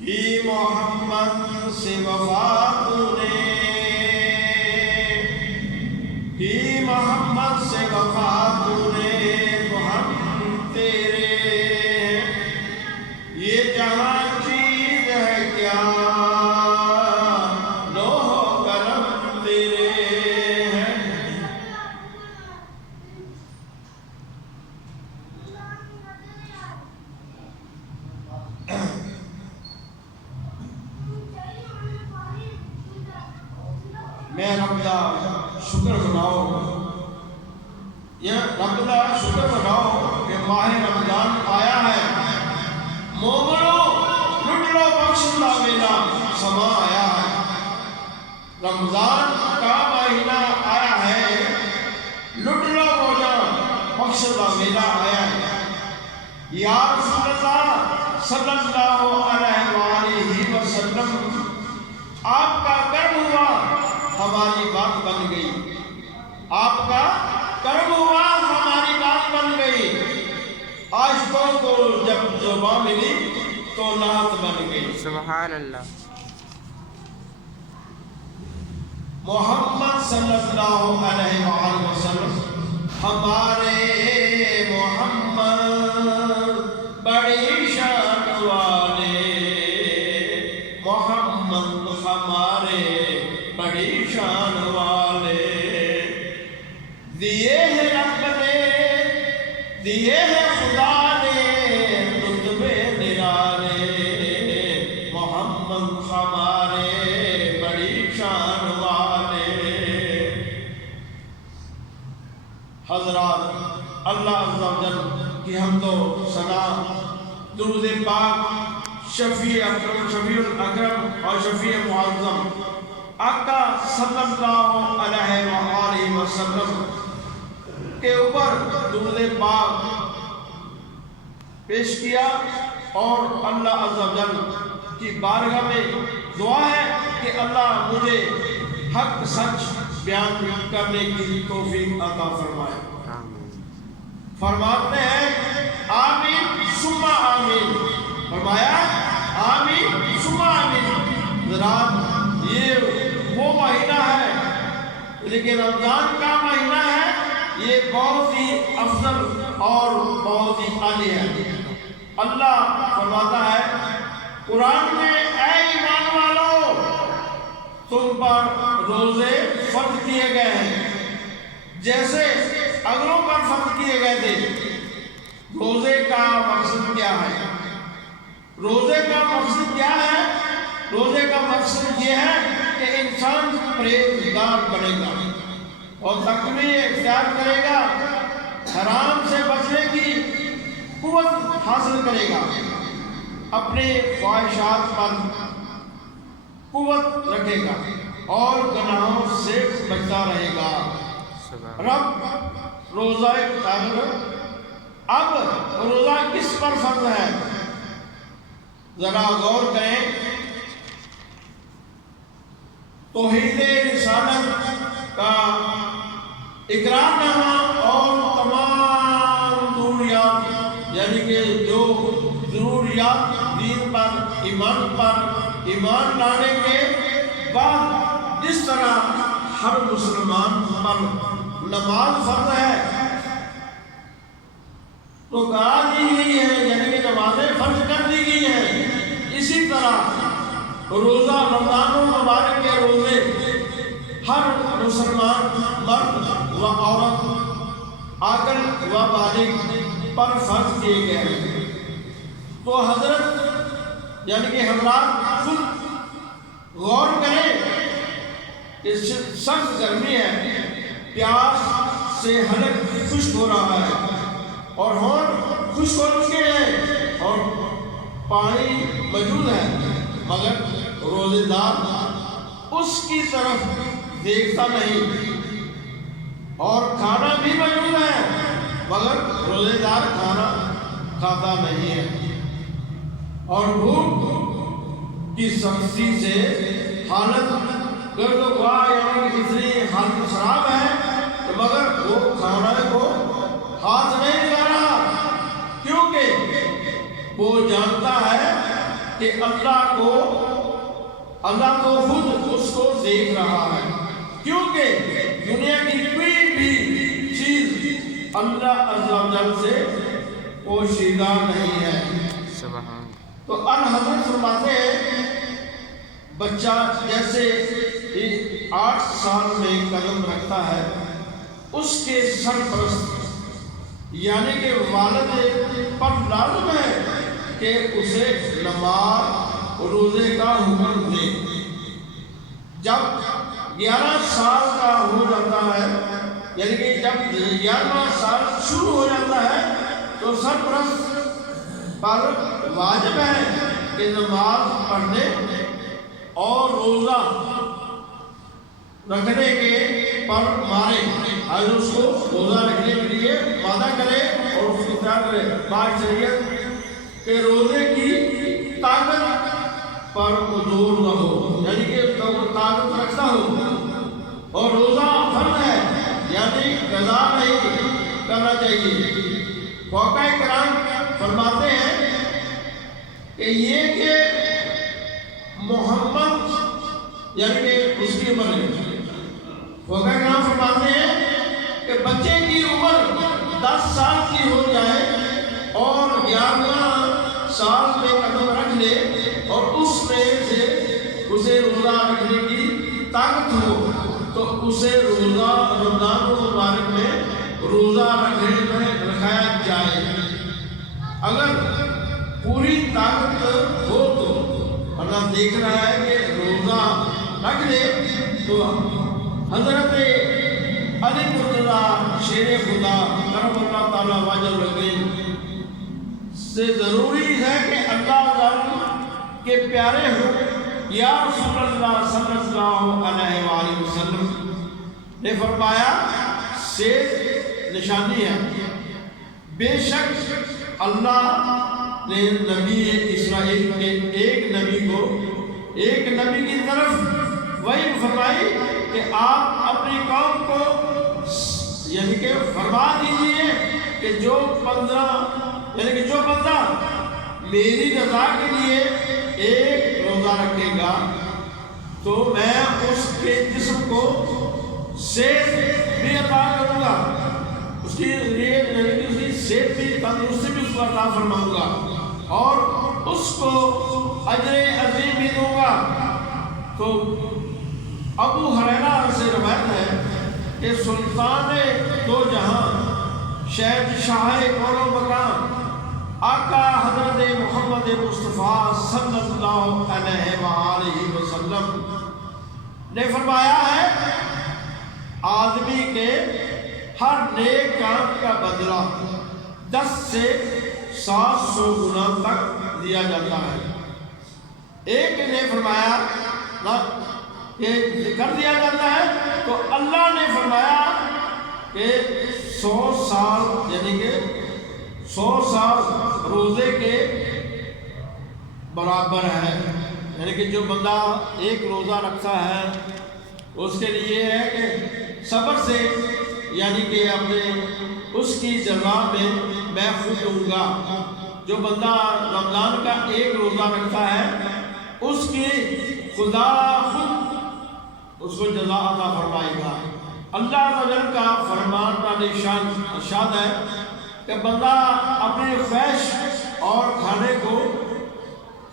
ہی محمد سے وفا تُونے، ہی محمد سے وفا تُونے، تو ہم تیرے ہیں، یہ جہاں چیز ہے کیا، لوح قلم تیرے ہیں۔ میں رب دا شکر مناؤ، یہ رب دا شکر مناؤ کہ ماہ رمضان آیا ہے، مومنو لٹ لو بخش دا میلا سما آیا ہے۔ رمضان کا مہینہ آیا ہے، لٹ لو موجہ بخش دا میلا آیا ہے۔ یا رسول اللہ صلی اللہ علیہ وآلہ وسلم، آپ کا کرم ہوا ہماری بات بن گئی، آپ کا کرم ہوا ہماری بات بن گئی، عاشقوں کو جب زبان ملی تو نعت بن گئی۔ سبحان اللہ۔ محمد صلی اللہ علیہ وآلہ وسلم، ہمارے محمد بڑی شان والے، محمد ہمارے بڑی شان والے، دیے ہیں رب نے، دیے ہیں خدا نے رتبے نرالے، محمد ہمارے بڑی شان والے۔ حضرات، اللہ عز و جل کی حمد و ثنا، درود پاک شفیع اکرم، شفیع الاکرم اور شفیع معظم آقا صلی اللہ علیہ وآلہ وسلم کے اوپر درود پاک پیش کیا، اور اللہ عز و جل کی بارگاہ میں دعا ہے کہ اللہ مجھے حق سچ بیان کرنے کی توفیق عطا فرمائے۔ فرماتے ہیں آمین ثم آمین، فرمایا آمین ثم آمین۔ ذرا یہ وہ مہینہ ہے، لیکن رمضان کا مہینہ ہے، یہ بہت ہی افضل اور بہت ہی عالی ہے۔ اللہ فرماتا ہے قرآن میں، اے ایمان والو، تم پر روزے فرض کیے گئے ہیں جیسے اگلوں پر فرض کیے گئے تھے۔ روزے کا مقصد کیا ہے؟ روزے کا مقصد کیا ہے؟ روزے کا مقصد یہ ہے کہ انسان پرہیزگار بنے گا اور تقوی اختیار کرے گا، حرام سے بچنے کی قوت حاصل کرے گا، اپنے خواہشات پر قوت رکھے گا اور گناہوں سے بچتا رہے گا۔ رب روزہ اب روزہ کس پر فرض ہے؟ ذرا غور کریں۔ توحید رسالت کا اقرار نامہ اور تمام ضروریات، یعنی کہ جو ضروریات دین پر، ایمان لانے کے بعد جس طرح ہر مسلمان پر نماز فرض ہے تو کہا دی گئی ہے، یعنی کہ نمازیں فرض کر دی گئی ہیں، اسی طرح روزہ رمضان المبارک کے روزے ہر مسلمان مرد و عورت، عاقل و بالغ پر فرض کیے گئے ہیں۔ تو حضرت یعنی کہ حضرات خود غور کریں کہ سخت گرمی ہے، پیاس سے حلق خشک ہو رہا ہے اور ہونٹ خشک ہو چکے ہیں اور پانی موجود ہے، مگر روزے دار اس کی طرف دیکھتا نہیں، اور کھانا بھی موجود ہے مگر روزے دار کھانا کھاتا نہیں ہے، اور بھوک کی سختی سے حالت گرد و غبار، یعنی کہ اتنی حالت خراب ہے مگر وہ کھانا کو ہاتھ نہیں لگا رہا، کیونکہ وہ جانتا ہے کہ اللہ تو خود اس کو دیکھ رہا ہے، کیونکہ دنیا کی کوئی بھی چیز اللہ عز و جل سے پوشیدہ نہیں ہے۔ تو حضرت فرماتے ہیں بچہ جیسے 8 سال میں قدم رکھتا ہے، اس کے سرپرست یعنی کہ والد پر لازم ہے کہ اسے نماز روزے کا حکم دے۔ جب 11 سال کا ہو جاتا ہے، یعنی کہ جب 11واں سال شروع ہو جاتا ہے تو سرپرست پر واجب ہے کہ نماز پڑھنے اور روزہ رکھنے کے پر مارے، آج اس کو روزہ رکھنے کے لیے وعدہ کرے اور اس کو کیا کرے، پاک شریعت کہ روزے کی طاقت پر مزور نہ ہو، یعنی کہ طاقت رکھتا ہو، اور روزہ فرض ہے یعنی قضا نہیں کرنا چاہیے۔ فقہاء کرام فرماتے ہیں کہ یہ کہ محمد یعنی کہ اس کی عمر ہے، فقہاء کرام فرماتے ہیں کہ بچے کی عمر 10 سال کی ہو جائے اور 11واں سال میں قدم رکھ لے اور اس میں سے اسے روزہ رکھنے کی طاقت ہو تو اسے روزہ رمضان المبارک میں روزہ رکھنے میں رکھایا جائے۔ اگر پوری طاقت ہو تو اللہ دیکھ رہا ہے کہ روزہ رکھ لے تو حضرت علی مرتضیٰ شیر خدا کرم اللہ تعالیٰ وجہ الکریم سے ضروری ہے کہ اللہ تعالیٰ کے پیارے ہو یا رسول اللہ صلی اللہ علیہ وآلہ وسلم نے فرمایا شیر نشانی ہے، بے شک اللہ نے نبی اسرائیل کے ایک نبی کی طرف وہی فرمائی کہ آپ اپنی قوم کو یعنی کہ فرما دیجئے کہ جو بندہ میری رضا کے لیے ایک روزہ رکھے گا تو میں اس کے جسم کو صحت بھی عطا کروں گا، اس کی صحت بھی تندرستی بھی اس کو عطا فرماؤں گا اور اس کو اجر عظیم بھی دوں گا۔ تو ابو ہریرہ سے روایت ہے کہ سلطان دو جہاں شہنشاہ کون و مکان آقا حضرت محمد مصطفیٰ صلی اللہ علیہ وآلہ وسلم نے فرمایا ہے آدمی کے ہر نیک کام کا بدلہ 10 سے 700 گنا تک دیا جاتا ہے۔ ایک نے فرمایا کہ کر دیا جاتا ہے تو اللہ نے فرمایا کہ 100 سال یعنی کہ 100 سال روزے کے برابر ہے، یعنی کہ جو بندہ ایک روزہ رکھتا ہے اس کے لیے ہے کہ صبر سے یعنی کہ اپنے اس کی جزا میں خود دوں گا۔ جو بندہ رمضان کا ایک روزہ رکھتا ہے اس کی خدا خود اس کو جزا عطا فرمائے گا۔ اللہ تعالیٰ کا فرمان کا نشان ارشاد ہے کہ بندہ اپنی خواہش اور کھانے کو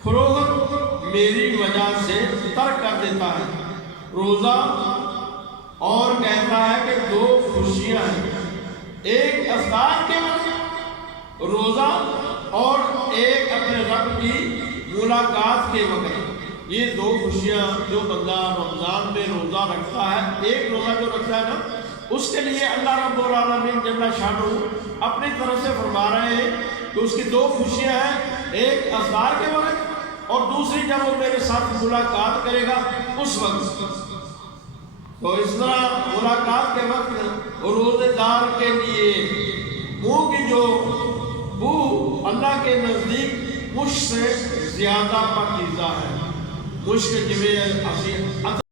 فروغت میری وجہ سے ترک کر دیتا ہے روزہ، اور کہتا ہے کہ 2 خوشیاں ہیں، ایک افطار کے وقت روزہ اور ایک اپنے رب کی ملاقات کے وقت۔ یہ 2 خوشیاں جو بندہ رمضان میں روزہ رکھتا ہے، ایک روزہ جو رکھتا ہے نا، اس کے لیے اللہ رب العالمین جل شانہ اپنی طرف سے فرما رہے ہیں کہ اس کی 2 خوشیاں ہیں، ایک افطار کے وقت اور دوسری جب وہ میرے ساتھ ملاقات کرے گا اس وقت۔ تو اس طرح ملاقات کے وقت روزے دار کے لیے منہ کی جو بو اللہ کے نزدیک مشک سے زیادہ پاکیزہ ہے، مشک جو ہے